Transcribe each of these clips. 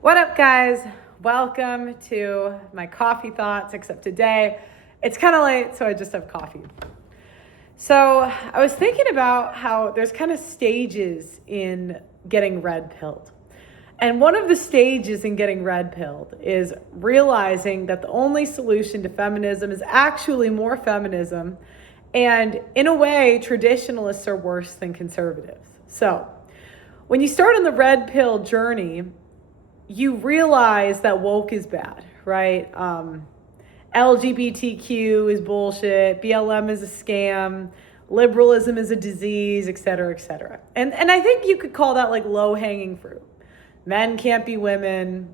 What up, guys? Welcome to my coffee thoughts, except today it's kind of late, so I just have coffee. So I was thinking about how there's kind of stages in getting red pilled. And one of the stages in getting red pilled is realizing that the only solution to feminism is actually more feminism. And in a way, traditionalists are worse than conservatives. So when you start on the red pill journey, you realize that woke is bad, right? LGBTQ is bullshit, BLM is a scam, liberalism is a disease, et cetera, et cetera. And I think you could call that like low-hanging fruit. Men can't be women,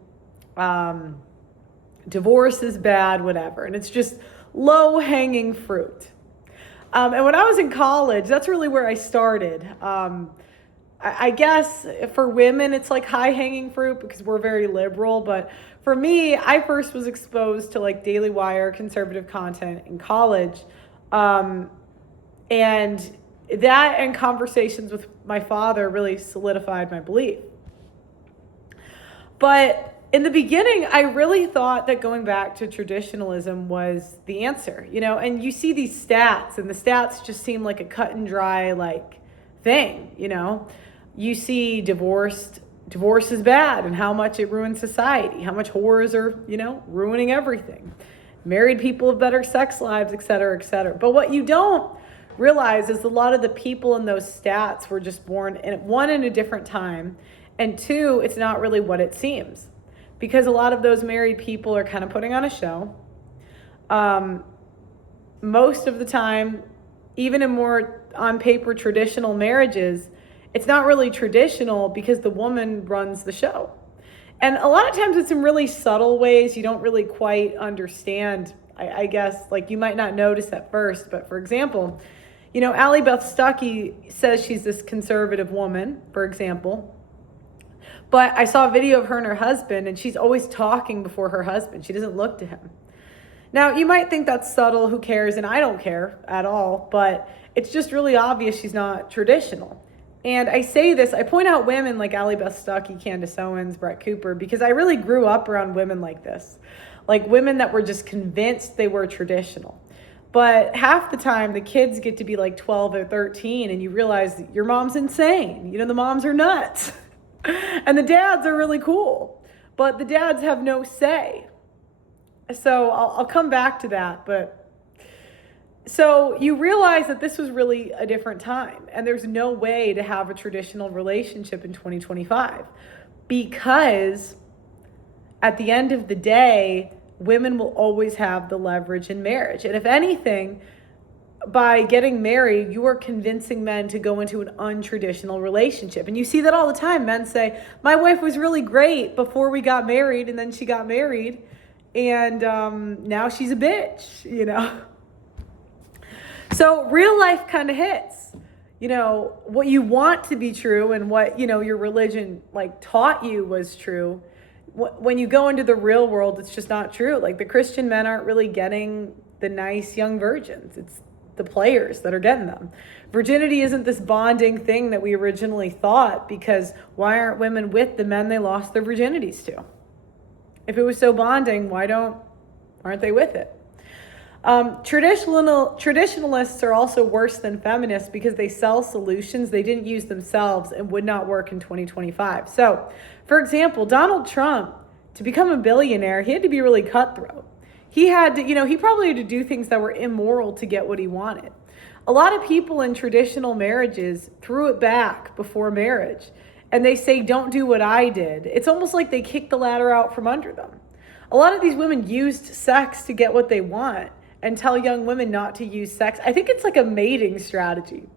divorce is bad, whatever. And it's just low-hanging fruit. And when I was in college, that's really where I started. I guess for women, it's like high-hanging fruit because we're very liberal. But for me, I first was exposed to like Daily Wire conservative content in college. And that and conversations with my father really solidified my belief. But in the beginning, I really thought that going back to traditionalism was the answer, and you see these stats and the stats just seem like a cut and dry like thing, You see divorce is bad and how much it ruins society, how much whores are, ruining everything. Married people have better sex lives, et cetera, et cetera. But what you don't realize is a lot of the people in those stats were just born in a different time, and two, it's not really what it seems. Because a lot of those married people are kind of putting on a show. Most of the time, even in more on paper traditional marriages, it's not really traditional because the woman runs the show. And a lot of times it's in really subtle ways you don't really quite understand. I guess, like you might not notice at first, but for example, Allie Beth Stuckey says she's this conservative woman, for example. But I saw a video of her and her husband, and she's always talking before her husband. She doesn't look to him. Now, you might think that's subtle, who cares? And I don't care at all, but it's just really obvious she's not traditional. And I say this, I point out women like Allie Beth Stuckey, Candace Owens, Brett Cooper, because I really grew up around women like this. Like women that were just convinced they were traditional. But half the time, the kids get to be like 12 or 13, and you realize that your mom's insane. The moms are nuts. And the dads are really cool, but the dads have no say. So I'll come back to that. But so you realize that this was really a different time, and there's no way to have a traditional relationship in 2025 because at the end of the day, women will always have the leverage in marriage. And if anything, by getting married, you are convincing men to go into an untraditional relationship. And you see that all the time. Men say, my wife was really great before we got married, and then she got married, and now she's a bitch, So real life kind of hits, what you want to be true and what, your religion like taught you was true. When you go into the real world, it's just not true. Like the Christian men aren't really getting the nice young virgins. It's the players that are getting them. Virginity isn't this bonding thing that we originally thought, because why aren't women with the men they lost their virginities to? If it was so bonding, aren't they with it? Traditionalists are also worse than feminists because they sell solutions they didn't use themselves and would not work in 2025. So, for example, Donald Trump, to become a billionaire, he had to be really cutthroat. He had to, he probably had to do things that were immoral to get what he wanted. A lot of people in traditional marriages threw it back before marriage, and they say, don't do what I did. It's almost like they kicked the ladder out from under them. A lot of these women used sex to get what they want and tell young women not to use sex. I think it's like a mating strategy.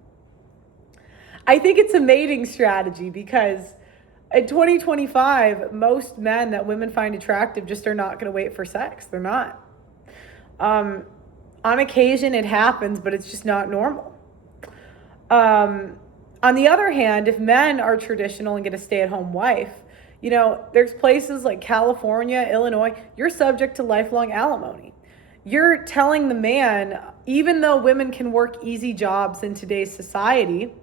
Because in 2025, most men that women find attractive just are not going to wait for sex. They're not. On occasion, it happens, but it's just not normal. On the other hand, if men are traditional and get a stay-at-home wife, there's places like California, Illinois, you're subject to lifelong alimony. You're telling the man, even though women can work easy jobs in today's society,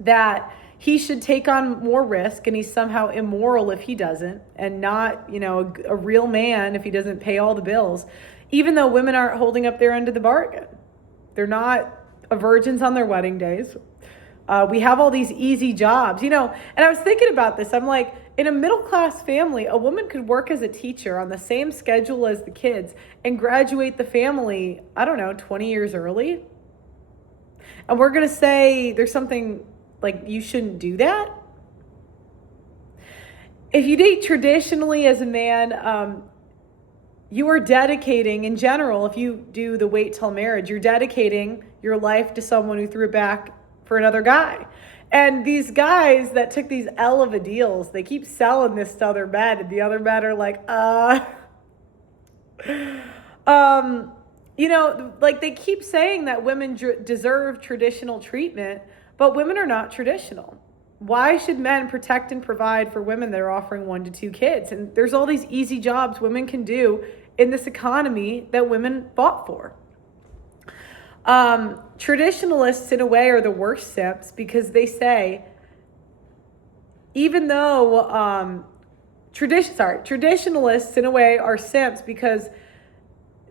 that he should take on more risk, and he's somehow immoral if he doesn't, and not, a real man if he doesn't pay all the bills, even though women aren't holding up their end of the bargain. They're not virgins on their wedding days. We have all these easy jobs, and I was thinking about this. I'm like, in a middle-class family, a woman could work as a teacher on the same schedule as the kids and graduate the family, 20 years early. And we're going to say there's something like you shouldn't do that. If you date traditionally as a man, you are dedicating, in general, if you do the wait till marriage, you're dedicating your life to someone who threw it back for another guy. And these guys that took these L of a deals, they keep selling this to other men, and the other men are like, like they keep saying that women deserve traditional treatment, but women are not traditional. Why should men protect and provide for women that are offering 1 to 2 kids? And there's all these easy jobs women can do in this economy that women fought for. Traditionalists, in a way, are the worst simps, because they say, even though traditionalists, in a way, are simps because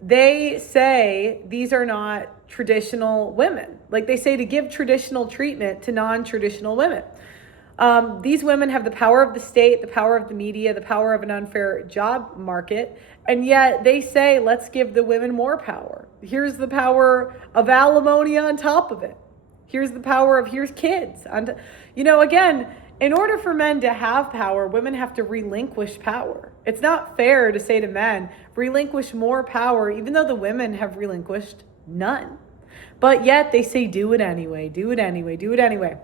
they say these are not traditional women. Like, they say to give traditional treatment to non-traditional women. These women have the power of the state, the power of the media, the power of an unfair job market, and yet they say, let's give the women more power. Here's the power of alimony on top of it. Here's the power of, here's kids. Again, in order for men to have power, women have to relinquish power. It's not fair to say to men, relinquish more power, even though the women have relinquished none. But yet they say, do it anyway, do it anyway, do it anyway.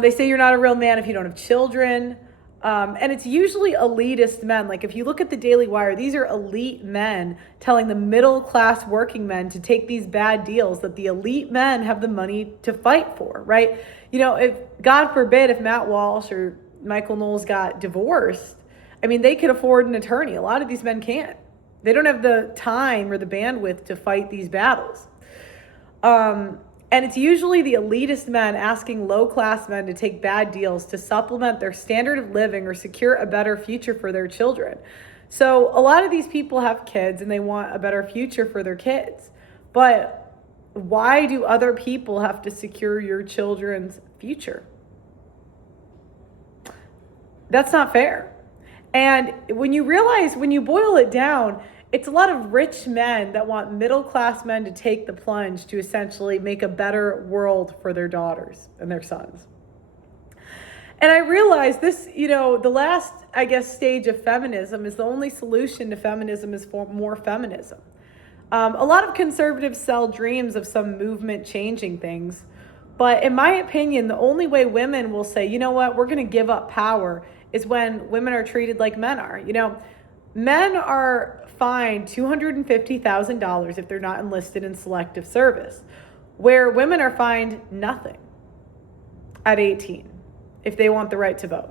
They say you're not a real man if you don't have children. And it's usually elitist men. Like, if you look at the Daily Wire, these are elite men telling the middle-class working men to take these bad deals that the elite men have the money to fight for, right? If, God forbid, if Matt Walsh or Michael Knowles got divorced, they could afford an attorney. A lot of these men can't. They don't have the time or the bandwidth to fight these battles. And it's usually the elitist men asking low-class men to take bad deals to supplement their standard of living or secure a better future for their children. So a lot of these people have kids and they want a better future for their kids. But why do other people have to secure your children's future? That's not fair. And when you boil it down, it's a lot of rich men that want middle-class men to take the plunge to essentially make a better world for their daughters and their sons. And I realize this, the last, stage of feminism is the only solution to feminism is for more feminism. A lot of conservatives sell dreams of some movement changing things. But in my opinion, the only way women will say, you know what, we're going to give up power is when women are treated like men are. Men are fined $250,000 if they're not enlisted in selective service, where women are fined nothing at 18 if they want the right to vote.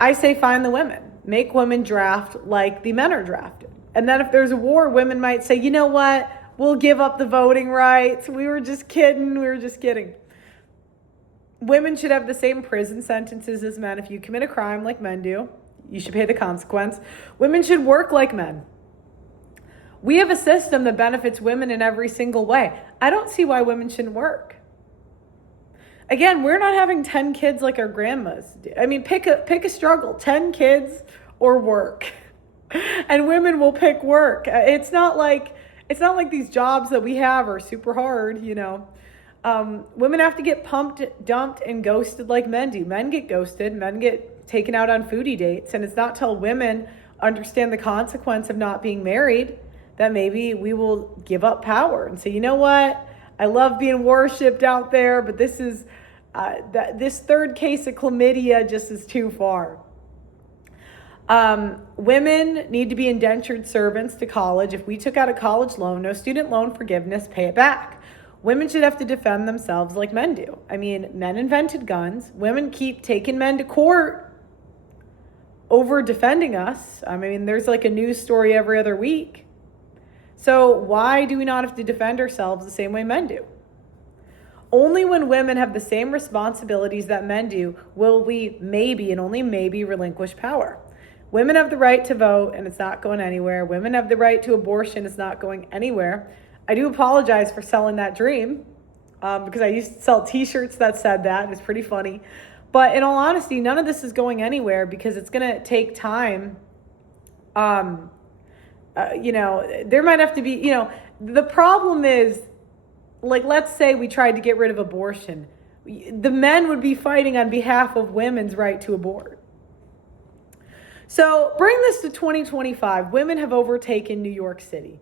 I say fine the women. Make women draft like the men are drafted. And then if there's a war, women might say, you know what, we'll give up the voting rights. We were just kidding. Women should have the same prison sentences as men. If you commit a crime like men do, you should pay the consequence. Women should work like men. We have a system that benefits women in every single way. I don't see why women shouldn't work. Again, we're not having 10 kids like our grandmas. Pick a struggle, 10 kids or work. And women will pick work. It's not like these jobs that we have are super hard, Women have to get pumped, dumped, and ghosted like men do. Men get ghosted, men get taken out on foodie dates, and it's not till women understand the consequence of not being married that maybe we will give up power and say, you know what, I love being worshipped out there, but this is this third case of chlamydia just is too far. Women need to be indentured servants to college. If we took out a college loan, no student loan forgiveness, pay it back. Women should have to defend themselves like men do. Men invented guns. Women keep taking men to court over defending us. There's like a news story every other week. So why do we not have to defend ourselves the same way men do? Only when women have the same responsibilities that men do will we maybe, and only maybe, relinquish power. Women have the right to vote, and it's not going anywhere. Women have the right to abortion, it's not going anywhere. I do apologize for selling that dream, because I used to sell t-shirts that said that. It's pretty funny. But in all honesty, none of this is going anywhere because it's going to take time. There might have to be, the problem is, like, let's say we tried to get rid of abortion. The men would be fighting on behalf of women's right to abort. So bring this to 2025. Women have overtaken New York City.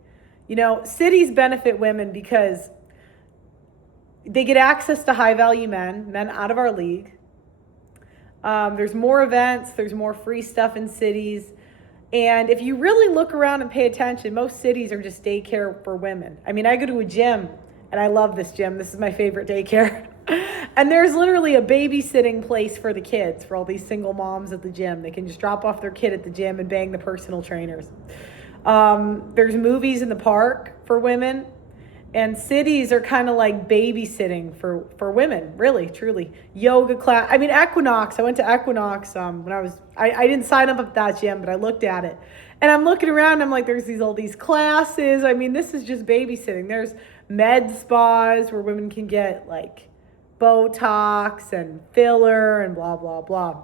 Cities benefit women because they get access to high-value men out of our league. There's more events, there's more free stuff in cities. And if you really look around and pay attention, most cities are just daycare for women. I mean, I go to a gym, and I love this gym. This is my favorite daycare. And there's literally a babysitting place for the kids, for all these single moms at the gym. They can just drop off their kid at the gym and bang the personal trainers. There's movies in the park for women. And cities are kind of like babysitting for women, really, truly. Yoga class. I mean, Equinox. I went to Equinox when I didn't sign up at that gym, but I looked at it. And I'm looking around, and I'm like, there's all these classes. I mean, this is just babysitting. There's med spas where women can get like Botox and filler and blah, blah, blah.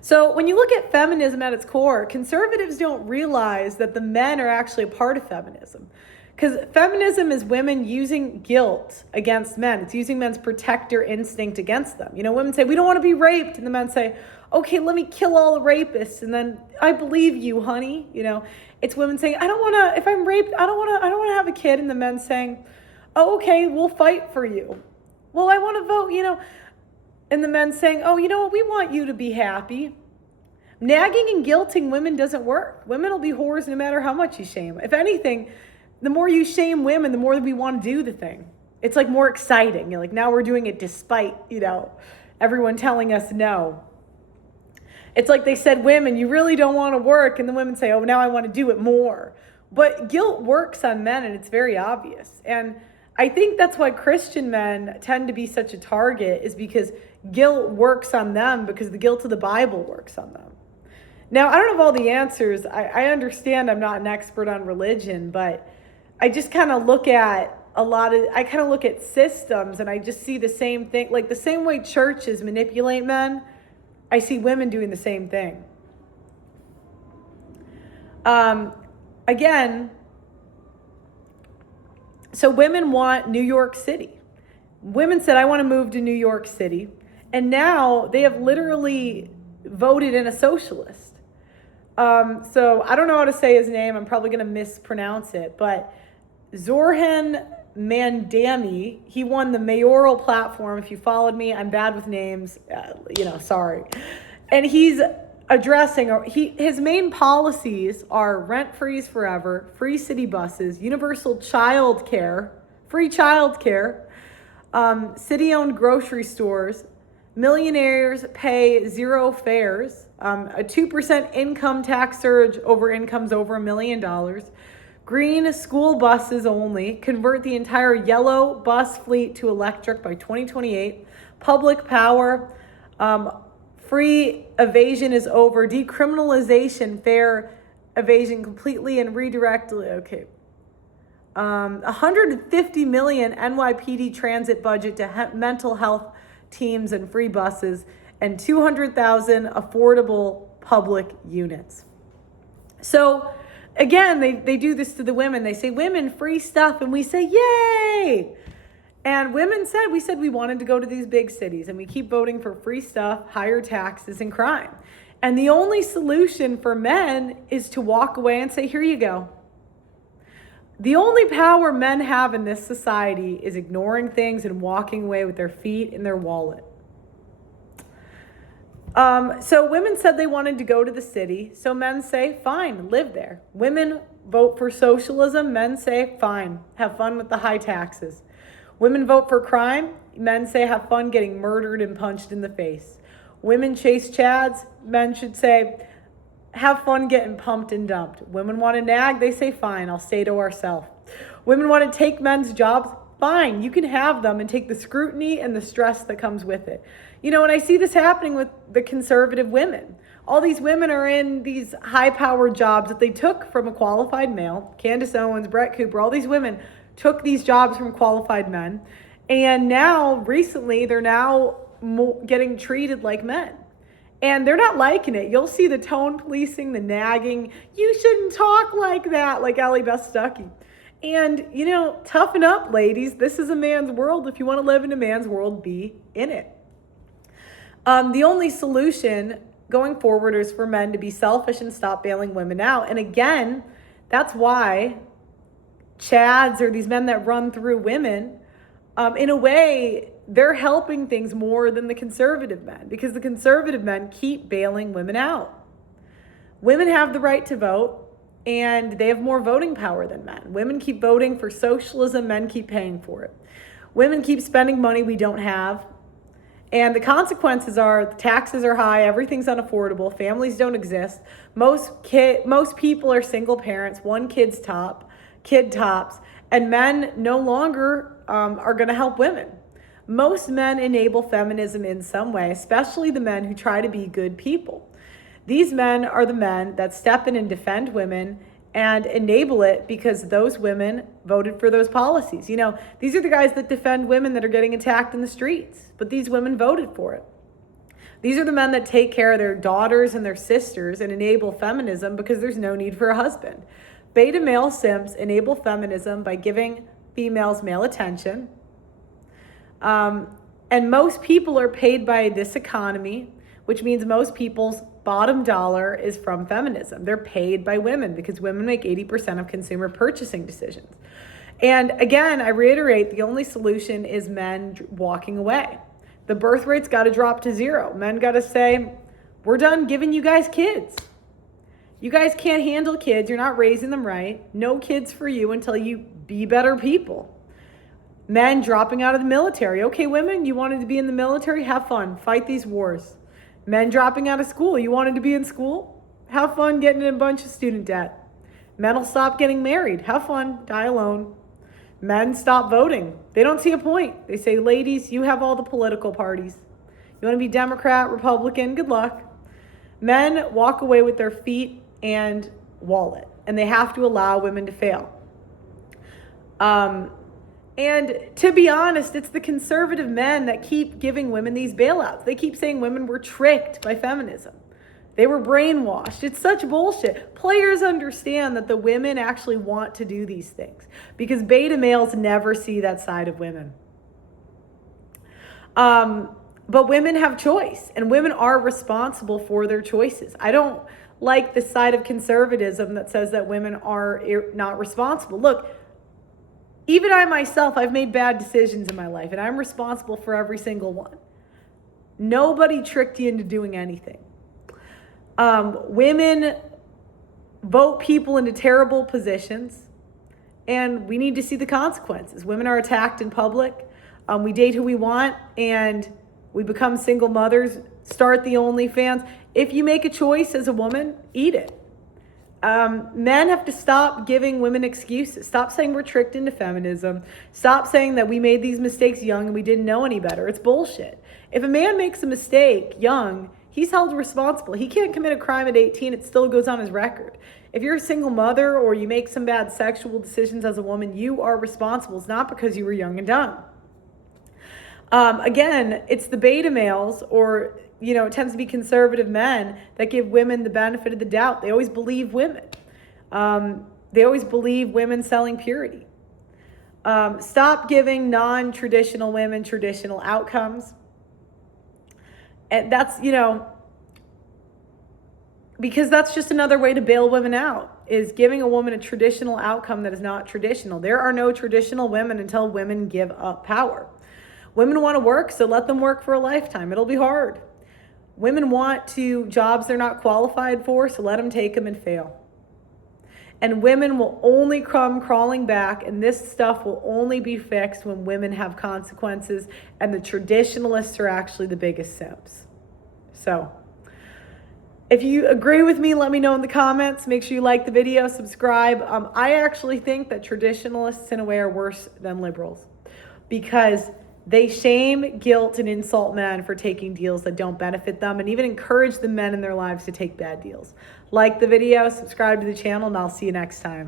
So when you look at feminism at its core, conservatives don't realize that the men are actually a part of feminism. Because feminism is women using guilt against men. It's using men's protector instinct against them. Women say, we don't want to be raped. And the men say, okay, let me kill all the rapists. And then I believe you, honey. It's women saying, I don't want to, if I'm raped, I don't want to have a kid. And the men saying, oh, okay, we'll fight for you. Well, I want to vote, And the men saying, oh, you know what? We want you to be happy. Nagging and guilting women doesn't work. Women will be whores no matter how much you shame. If anything, the more you shame women, the more that we want to do the thing. It's like more exciting. Like now we're doing it despite, everyone telling us no. It's like they said, women, you really don't want to work. And the women say, oh, now I want to do it more. But guilt works on men, and it's very obvious. And I think that's why Christian men tend to be such a target, is because guilt works on them, because the guilt of the Bible works on them. Now, I don't have all the answers. I understand I'm not an expert on religion, but I just kind of look at systems, and I just see the same thing. Like the same way churches manipulate men, I see women doing the same thing. Again, so women want New York City. Women said, I want to move to New York City. And now they have literally voted in a socialist. So I don't know how to say his name. I'm probably going to mispronounce it. But Zorhan Mandami, he won the mayoral platform. If you followed me, I'm bad with names, sorry. And he's addressing, his main policies are rent freeze forever, free city buses, universal child care, free child care, city-owned grocery stores, millionaires pay zero fares, a 2% income tax surge over incomes over $1 million, green school buses only, convert the entire yellow bus fleet to electric by 2028, public power, free evasion is over, decriminalization, fair evasion completely and redirect, okay. 150 million NYPD transit budget to mental health teams and free buses, and 200,000 affordable public units. So again, they do this to the women. They say, women, free stuff. And we say, yay. And women said, we wanted to go to these big cities, and we keep voting for free stuff, higher taxes, and crime. And the only solution for men is to walk away and say, here you go. The only power men have in this society is ignoring things and walking away with their feet in their wallet. So women said they wanted to go to the city. So men say, fine, live there. Women vote for socialism. Men say, fine, have fun with the high taxes. Women vote for crime. Men say, have fun getting murdered and punched in the face. Women chase chads. Men should say, have fun getting pumped and dumped. Women want to nag. They say, fine, I'll stay to ourselves. Women want to take men's jobs. fine, you can have them and take the scrutiny and the stress that comes with it. You know, and I see this happening with the conservative women. All these women are in these high-powered jobs that they took from a qualified male. Candace Owens, Brett Cooper, all these women took these jobs from qualified men. And now, recently, they're now getting treated like men. And they're not liking it. You'll see the tone policing, the nagging. You shouldn't talk like that, like Allie Beth Stuckey. And, you know, toughen up, ladies. This is a man's world. If you want to live in a man's world, be in it. The only solution going forward is for men to be selfish and stop bailing women out. And again, that's why Chads or these men that run through women, in a way, they're helping things more than the conservative men, because the conservative men keep bailing women out. Women have the right to vote, and they have more voting power than men. Women keep voting for socialism, men keep paying for it. Women keep spending money we don't have. And the consequences are the taxes are high, everything's unaffordable, families don't exist. Most people are single parents, one kid tops, and men no longer are going to help women. Most men enable feminism in some way, especially the men who try to be good people. These men are the men that step in and defend women and enable it because those women voted for those policies. You know, these are the guys that defend women that are getting attacked in the streets, but these women voted for it. These are the men that take care of their daughters and their sisters and enable feminism because there's no need for a husband. Beta male simps enable feminism by giving females male attention. And most people are paid by this economy, which means most people's bottom dollar is from feminism. They're paid by women because women make 80% of consumer purchasing decisions. And again, I reiterate, the only solution is men walking away. The birth rate's got to drop to 0. Men got to say, we're done giving you guys kids. You guys can't handle kids. You're not raising them right. No kids for you until you be better people. Men dropping out of the military. Okay, women, you wanted to be in the military? Have fun. Fight these wars. Men dropping out of school. You wanted to be in school? Have fun getting in a bunch of student debt. Men will stop getting married. Have fun. Die alone. Men stop voting. They don't see a point. They say, ladies, you have all the political parties. You want to be Democrat, Republican? Good luck. Men walk away with their feet and wallet, and they have to allow women to fail. And to be honest, it's the conservative men that keep giving women these bailouts. They keep saying women were tricked by feminism. They were brainwashed. It's such bullshit. Players understand that the women actually want to do these things because beta males never see that side of women. But women have choice, and women are responsible for their choices. I don't like the side of conservatism that says that women are not responsible. Look, even I myself, I've made bad decisions in my life, and I'm responsible for every single one. Nobody tricked you into doing anything. Women vote people into terrible positions, and we need to see the consequences. Women are attacked in public. We date who we want, and we become single mothers, start the OnlyFans. If you make a choice as a woman, eat it. Men have to stop giving women excuses. Stop saying we're tricked into feminism. Stop saying that we made these mistakes young and we didn't know any better. It's bullshit. If a man makes a mistake young, he's held responsible. He can't commit a crime at 18. It still goes on his record. If you're a single mother or you make some bad sexual decisions as a woman, you are responsible. It's not because you were young and dumb. Again, it's the beta males, or it tends to be conservative men that give women the benefit of the doubt. They always believe women. They always believe women selling purity. Stop giving non-traditional women traditional outcomes. And that's, because that's just another way to bail women out, is giving a woman a traditional outcome that is not traditional. There are no traditional women until women give up power. Women want to work, so let them work for a lifetime. It'll be hard. Women want jobs they're not qualified for, so let them take them and fail. And women will only come crawling back, and this stuff will only be fixed when women have consequences, and the traditionalists are actually the biggest simps. So, if you agree with me, let me know in the comments. Make sure you like the video, subscribe. I actually think that traditionalists, in a way, are worse than liberals. because they shame, guilt, and insult men for taking deals that don't benefit them, and even encourage the men in their lives to take bad deals. Like the video, subscribe to the channel, and I'll see you next time.